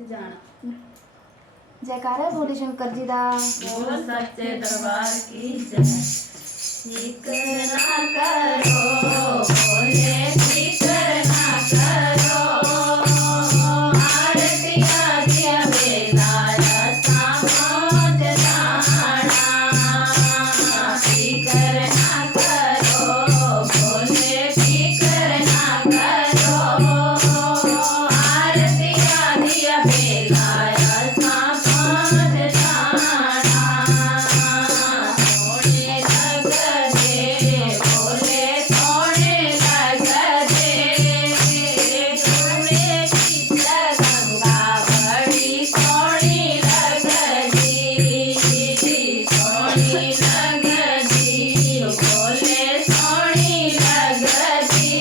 जाना। जयकारा बोले शंकर जी दा। बोल सच्चे दरबार की जय। फिक्र ना करो बोले फिक्र ना करो, आरतिया दिया बेला रसा मौज जाना। फिक्र ना करो बोले फिक्र ना करो, आरतिया दिया बेला रसा मौज जाना। सोने लग दे बोले सोने लग दे, सोने की गंगा बड़ी सोनी लग दी। सोनी लग दी बोले सोनी लग दी,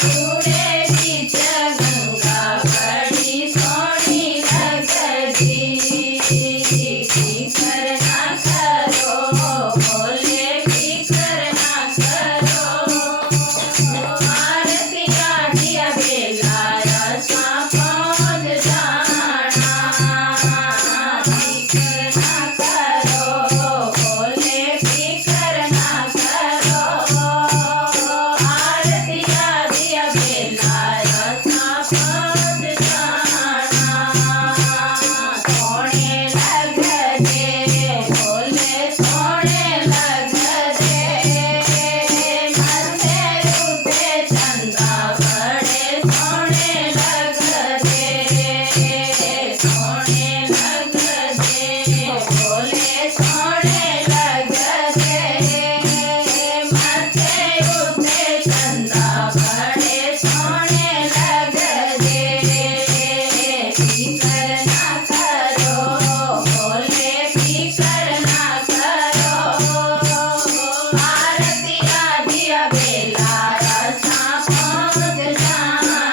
जुड़े की गंगा बड़ी सोनी लग दी। फिक्र ना करो बोले फिक्र ना करो, आरतिया दिया बेला रसा पहुँच जाना। फिक्र ना करो बोले फिक्र ना करो, आरतिया दिया बेला रसा पहुँच जाना। सोने लग दे बोले सोने लग दे, मरते रूपे चंदा बड़े सोने लग दे। सोने लग दे बोले सोने लग दे, मरते रूपे चंदा बड़े सोने लग दे। फिक्र ना करो बोले फिक्र ना करो, आरतिया दिया बेला रसा पहुँच जाना।